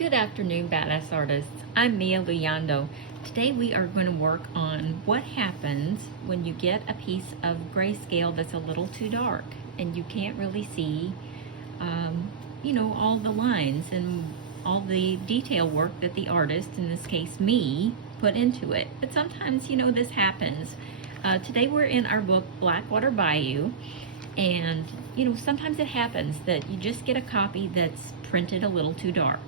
Good afternoon, Badass Artists. I'm Mia Luyando. Today we are going to work on what happens when you get a piece of grayscale that's a little too dark and you can't really see, all the lines and all the detail work that the artist, in this case me, put into it. But sometimes, this happens. Today we're in our book, Blackwater Bayou, and, sometimes it happens that you just get a copy that's printed a little too dark.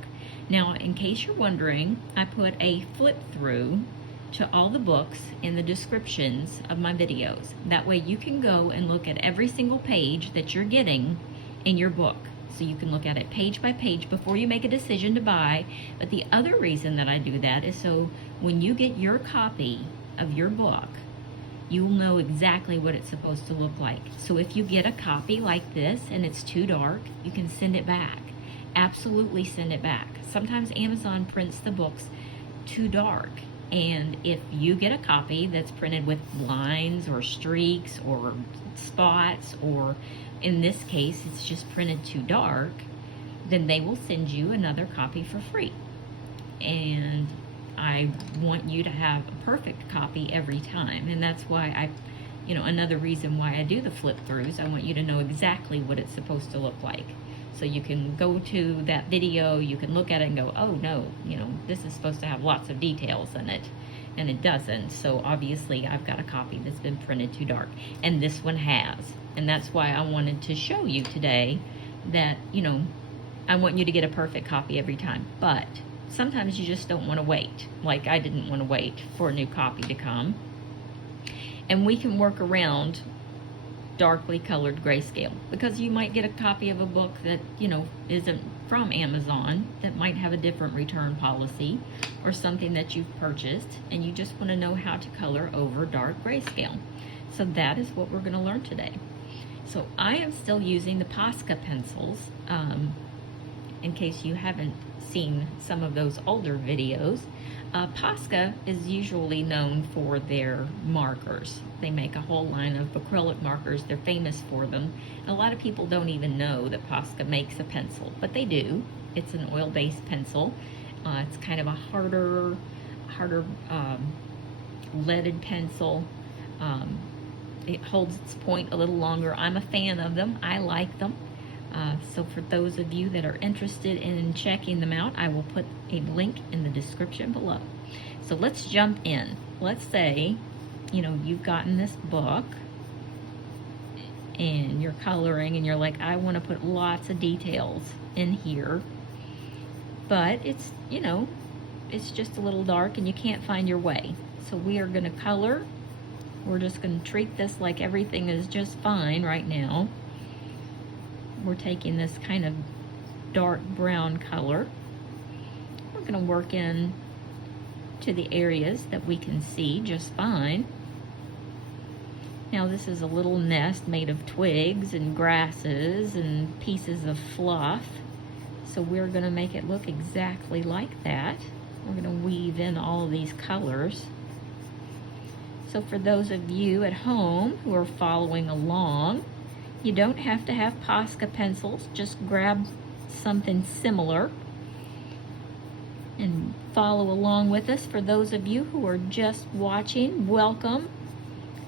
Now, in case you're wondering, I put a flip through to all the books in the descriptions of my videos. That way you can go and look at every single page that you're getting in your book. So you can look at it page by page before you make a decision to buy. But the other reason that I do that is so when you get your copy of your book, you'll know exactly what it's supposed to look like. So if you get a copy like this and it's too dark, you can send it back. Absolutely send it back. Sometimes Amazon prints the books too dark, and if you get a copy that's printed with lines or streaks or spots, or in this case it's just printed too dark, then they will send you another copy for free. And I want you to have a perfect copy every time, and that's why another reason why I do the flip throughs. I want you to know exactly what it's supposed to look like. So you can go to that video, you can look at it and go, oh no, this is supposed to have lots of details in it, and it doesn't. So obviously I've got a copy that's been printed too dark, and this one has. And that's why I wanted to show you today that, I want you to get a perfect copy every time. But sometimes you just don't want to wait. Like I didn't want to wait for a new copy to come. And we can work around darkly colored grayscale, because you might get a copy of a book that isn't from Amazon, that might have a different return policy, or something that you've purchased and you just want to know how to color over dark grayscale. So that is what we're going to learn today. So I am still using the Posca pencils, in case you haven't seen some of those older videos. Posca is usually known for their markers. They make a whole line of acrylic markers. They're famous for them. And a lot of people don't even know that Posca makes a pencil, but they do. It's an oil-based pencil. It's kind of a harder leaded pencil. It holds its point a little longer. I'm a fan of them. I like them. So for those of you that are interested in checking them out, I will put a link in the description below. So let's jump in. Let's say, you've gotten this book and you're coloring and you're like, I want to put lots of details in here, but it's just a little dark and you can't find your way. So we are going to color. We're just going to treat this like everything is just fine right now. We're taking this kind of dark brown color. We're going to work in to the areas that we can see just fine. Now this is a little nest made of twigs and grasses and pieces of fluff. So we're going to make it look exactly like that. We're going to weave in all of these colors. So for those of you at home who are following along, you don't have to have Posca pencils. Just grab something similar and follow along with us. For those of you who are just watching, welcome.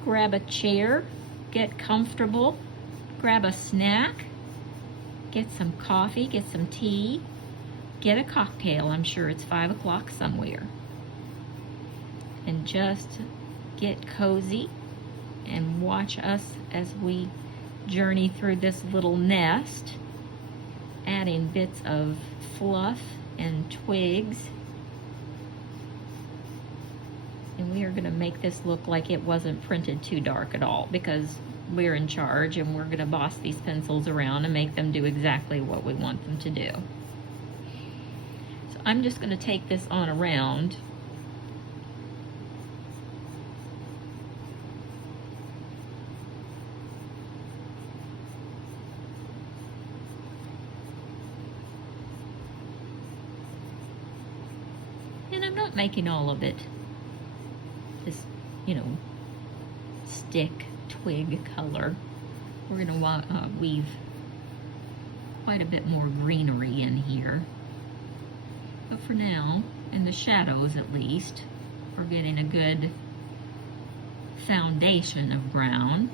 Grab a chair, get comfortable, grab a snack, get some coffee, get some tea, get a cocktail. I'm sure it's 5 o'clock somewhere. And just get cozy and watch us as we journey through this little nest, adding bits of fluff and twigs. And we are going to make this look like it wasn't printed too dark at all, because we're in charge and we're going to boss these pencils around and make them do exactly what we want them to do. So I'm just going to take this on around. And I'm not making all of it this, stick, twig color. We're going to weave quite a bit more greenery in here. But for now, in the shadows at least, we're getting a good foundation of brown.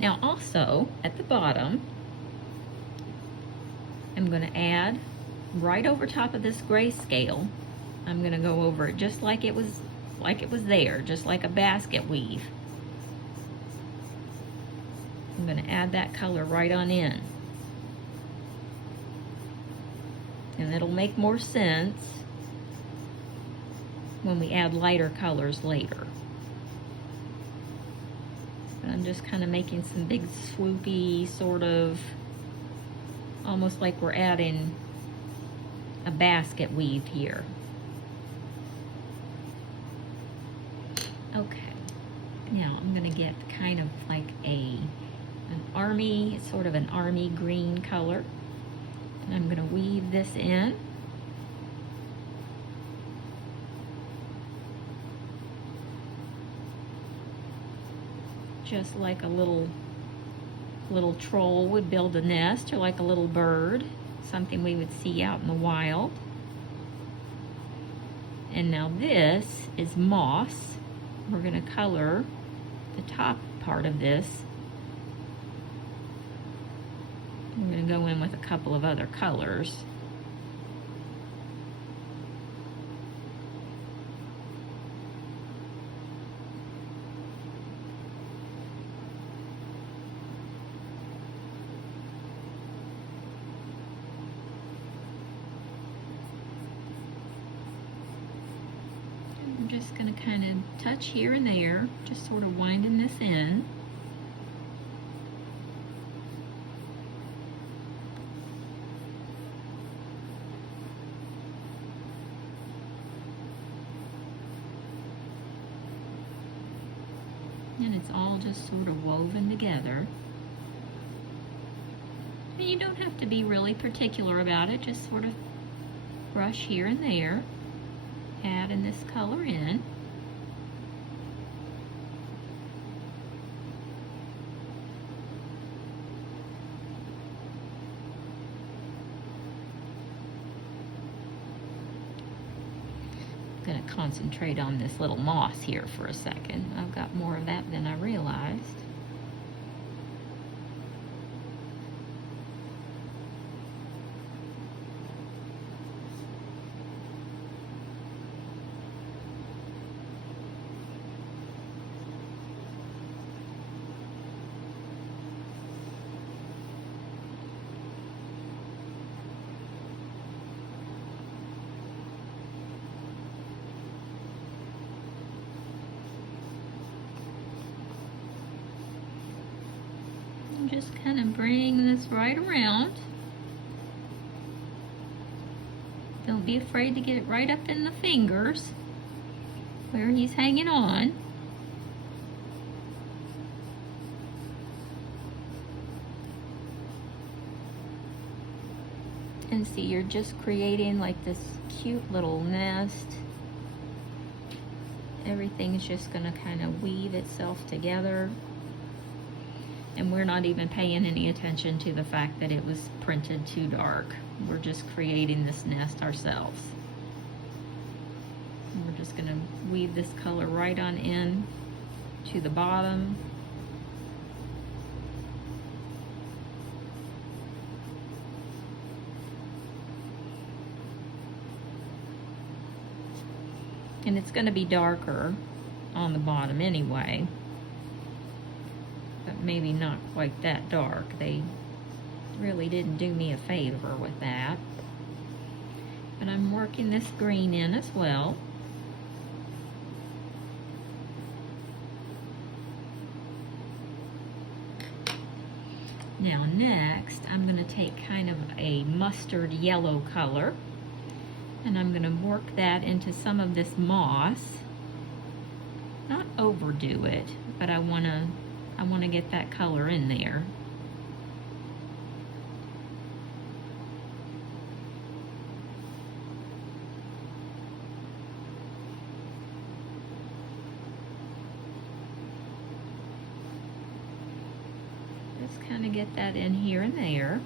Now also, at the bottom, I'm going to add, right over top of this grayscale, I'm going to go over it just like it was there, just like a basket weave. I'm going to add that color right on in. And it'll make more sense when we add lighter colors later. But I'm just kind of making some big swoopy sort of, almost like we're adding a basket weave here. Okay, now I'm going to get kind of like an army, sort of an army green color. And I'm going to weave this in. Just like a little troll would build a nest, or like a little bird, something we would see out in the wild. And now this is moss. We're going to color the top part of this. I'm going to go in with a couple of other colors. I'm just going to kind of touch here and there, just sort of winding this in. And it's all just sort of woven together. And you don't have to be really particular about it, just sort of brush here and there, adding this color in. I'm going to concentrate on this little moss here for a second. I've got more of that than I realized. Just kind of bring this right around. Don't be afraid to get it right up in the fingers where he's hanging on. And see, you're just creating like this cute little nest. Everything's just going to kind of weave itself together. And we're not even paying any attention to the fact that it was printed too dark. We're just creating this nest ourselves. And we're just going to weave this color right on in to the bottom. And it's going to be darker on the bottom anyway. But maybe not quite that dark. They really didn't do me a favor with that. But I'm working this green in as well. Now next, I'm going to take kind of a mustard yellow color, and I'm going to work that into some of this moss. Not overdo it, but I want to get that color in there. Just kind of get that in here and there.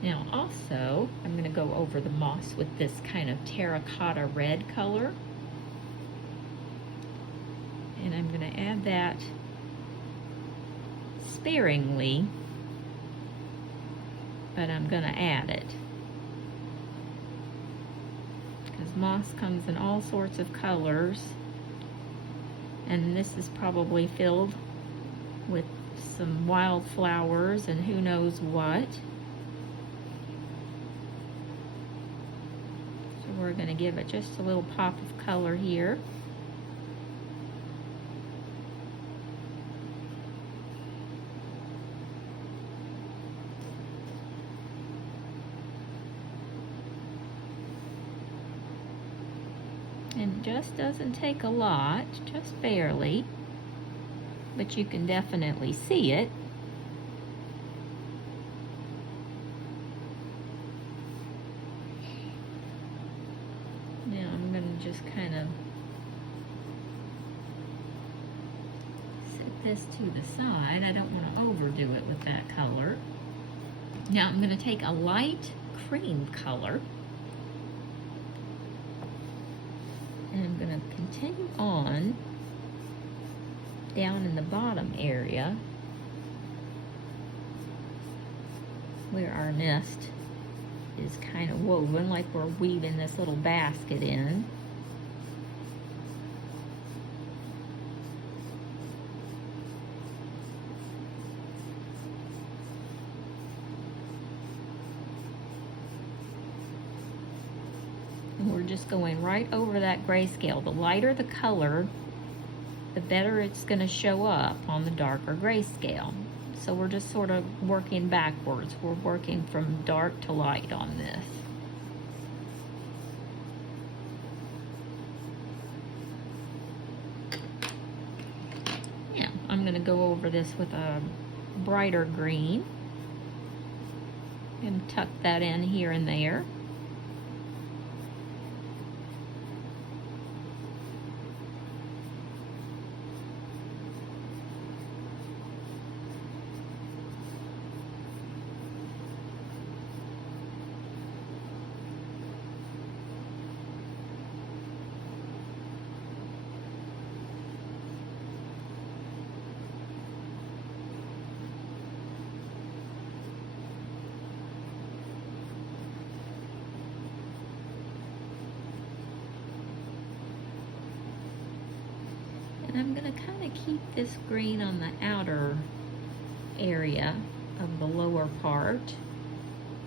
Now also, I'm going to go over the moss with this kind of terracotta red color. And I'm going to add that sparingly, but I'm going to add it. Because moss comes in all sorts of colors. And this is probably filled with some wildflowers and who knows what. We're going to give it just a little pop of color here. And it just doesn't take a lot, just barely, but you can definitely see it. Just kind of set this to the side. I don't want to overdo it with that color. Now I'm going to take a light cream color and I'm going to continue on down in the bottom area where our nest is kind of woven, like we're weaving this little basket in. And we're just going right over that grayscale. The lighter the color, the better it's going to show up on the darker grayscale. So we're just sort of working backwards. We're working from dark to light on this. Yeah, I'm going to go over this with a brighter green and tuck that in here and there. And I'm going to kind of keep this green on the outer area of the lower part.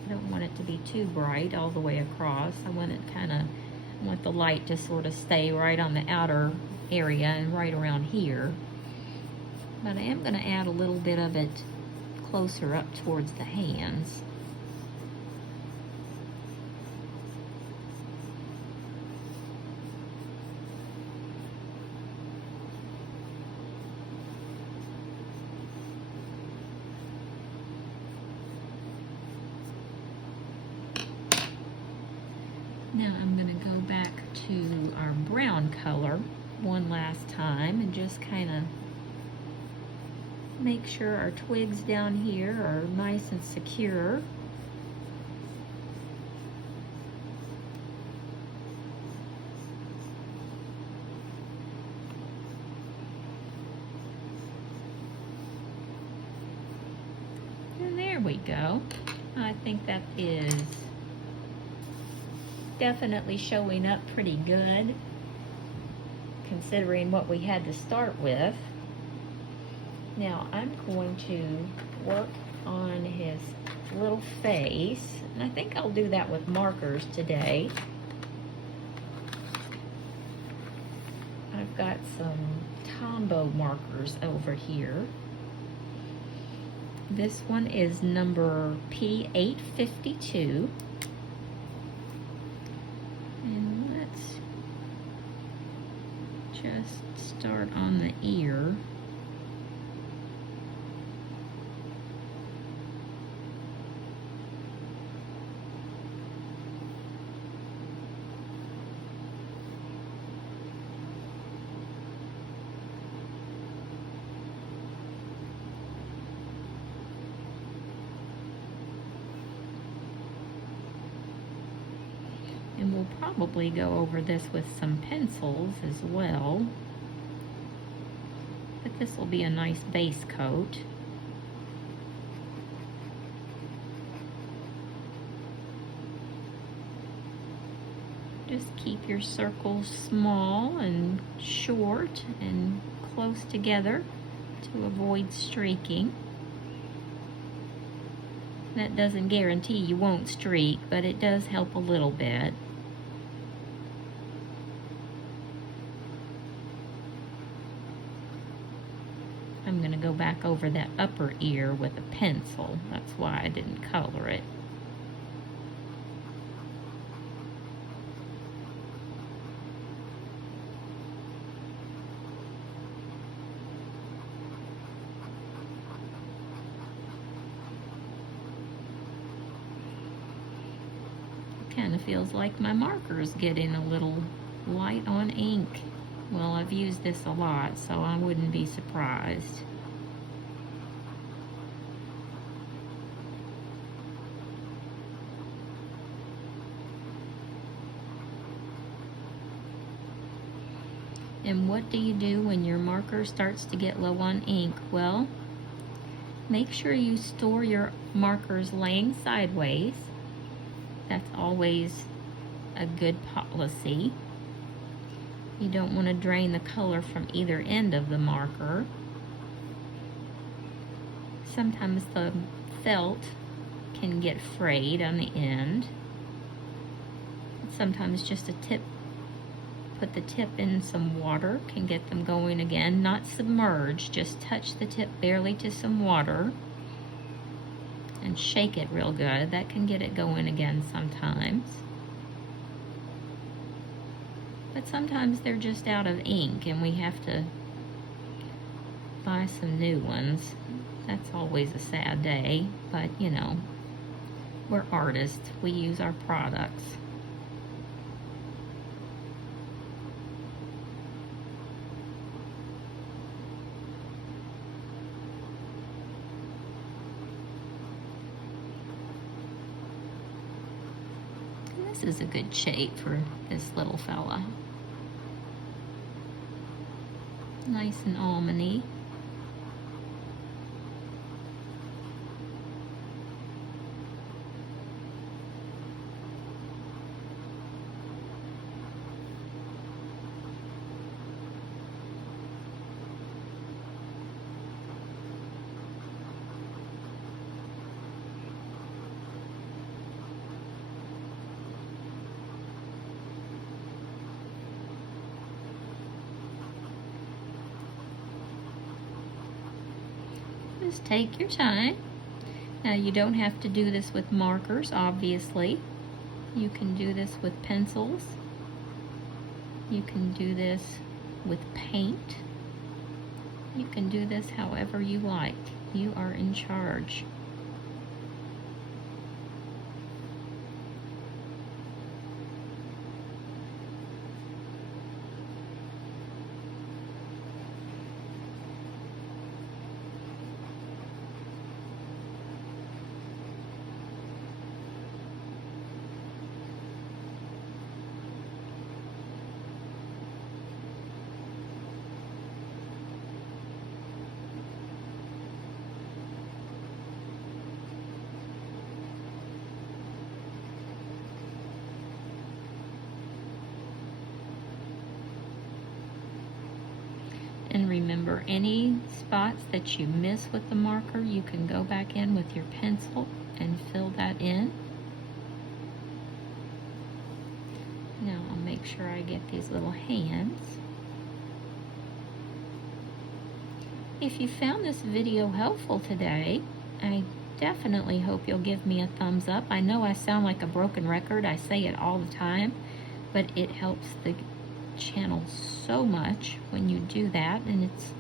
I don't want it to be too bright all the way across. I want the light to sort of stay right on the outer area and right around here. But I am going to add a little bit of it closer up towards the hands. Now I'm going to go back to our brown color one last time and just kind of make sure our twigs down here are nice and secure. And there we go. I think that is definitely showing up pretty good considering what we had to start with. Now I'm going to work on his little face, and I think I'll do that with markers today. I've got some Tombow markers over here. This one is number P852. And let's just start on the ear. probably go over this with some pencils as well. But this will be a nice base coat. Just keep your circles small and short and close together to avoid streaking. That doesn't guarantee you won't streak, but it does help a little bit. I'm going to go back over that upper ear with a pencil. That's why I didn't color it. Kind of feels like my marker's getting a little light on ink. Well, I've used this a lot, so I wouldn't be surprised. And what do you do when your marker starts to get low on ink? Well, make sure you store your markers laying sideways. That's always a good policy. You don't want to drain the color from either end of the marker. Sometimes the felt can get frayed on the end. Sometimes just a tip, put the tip in some water, can get them going again. Not submerged, just touch the tip barely to some water and shake it real good. That can get it going again sometimes. But sometimes they're just out of ink and we have to buy some new ones. That's always a sad day, but you know, we're artists. We use our products. This is a good shape for this little fella. Nice and almondy. Just take your time. Now you don't have to do this with markers, obviously. You can do this with pencils. You can do this with paint. You can do this however you like. You are in charge. And remember, any spots that you miss with the marker, you can go back in with your pencil and fill that in. Now I'll make sure I get these little hands. If you found this video helpful today, I definitely hope you'll give me a thumbs up. I know I sound like a broken record. I say it all the time, but it helps the channel so much when you do that, and it's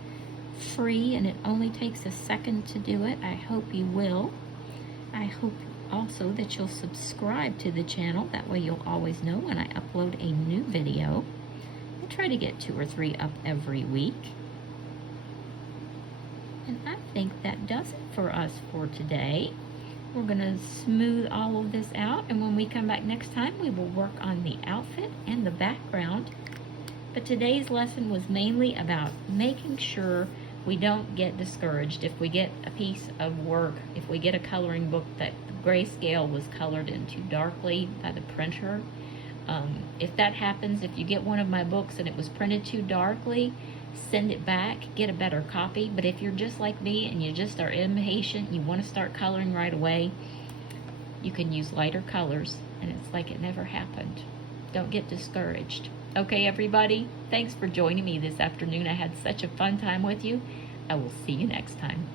free and it only takes a second to do it. I hope you will. I hope also that you'll subscribe to the channel. That way you'll always know when I upload a new video. I try to get 2 or 3 up every week. And I think that does it for us for today. We're going to smooth all of this out, and when we come back next time, we will work on the outfit and the background. But today's lesson was mainly about making sure we don't get discouraged if we get a piece of work, if we get a coloring book that the grayscale was colored in too darkly by the printer. If that happens, if you get one of my books and it was printed too darkly, send it back, get a better copy. But if you're just like me and you just are impatient, you want to start coloring right away, you can use lighter colors and it's like it never happened. Don't get discouraged. Okay, everybody, thanks for joining me this afternoon. I had such a fun time with you. I will see you next time.